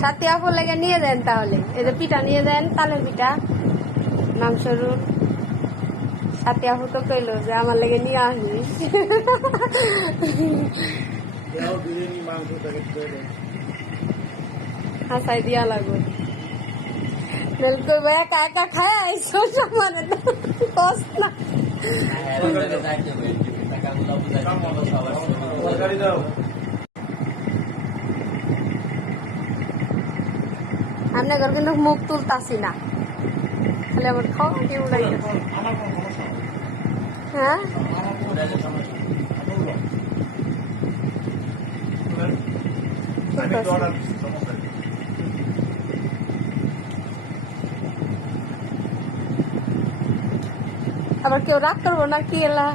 সাথী আপুর লেগে নিয়ে দেন তাহলে, এই যে পিঠা নিয়ে দেন, তালের পিঠা, মাংস রুল। সাথী আপু তো কইলো যে আমার লেগে নিয়ে আসিস। হাসাই দিয়া লাগবে, কইবো একা একা খায় আইসো, মানে কষ্ট না। আপনার ঘর কিন্তু মুখ তুলতাছি না, তাহলে আমার খাওয়া কি উড়াই। হ্যাঁ আবার কেউ রাগ করবো না কি এলা।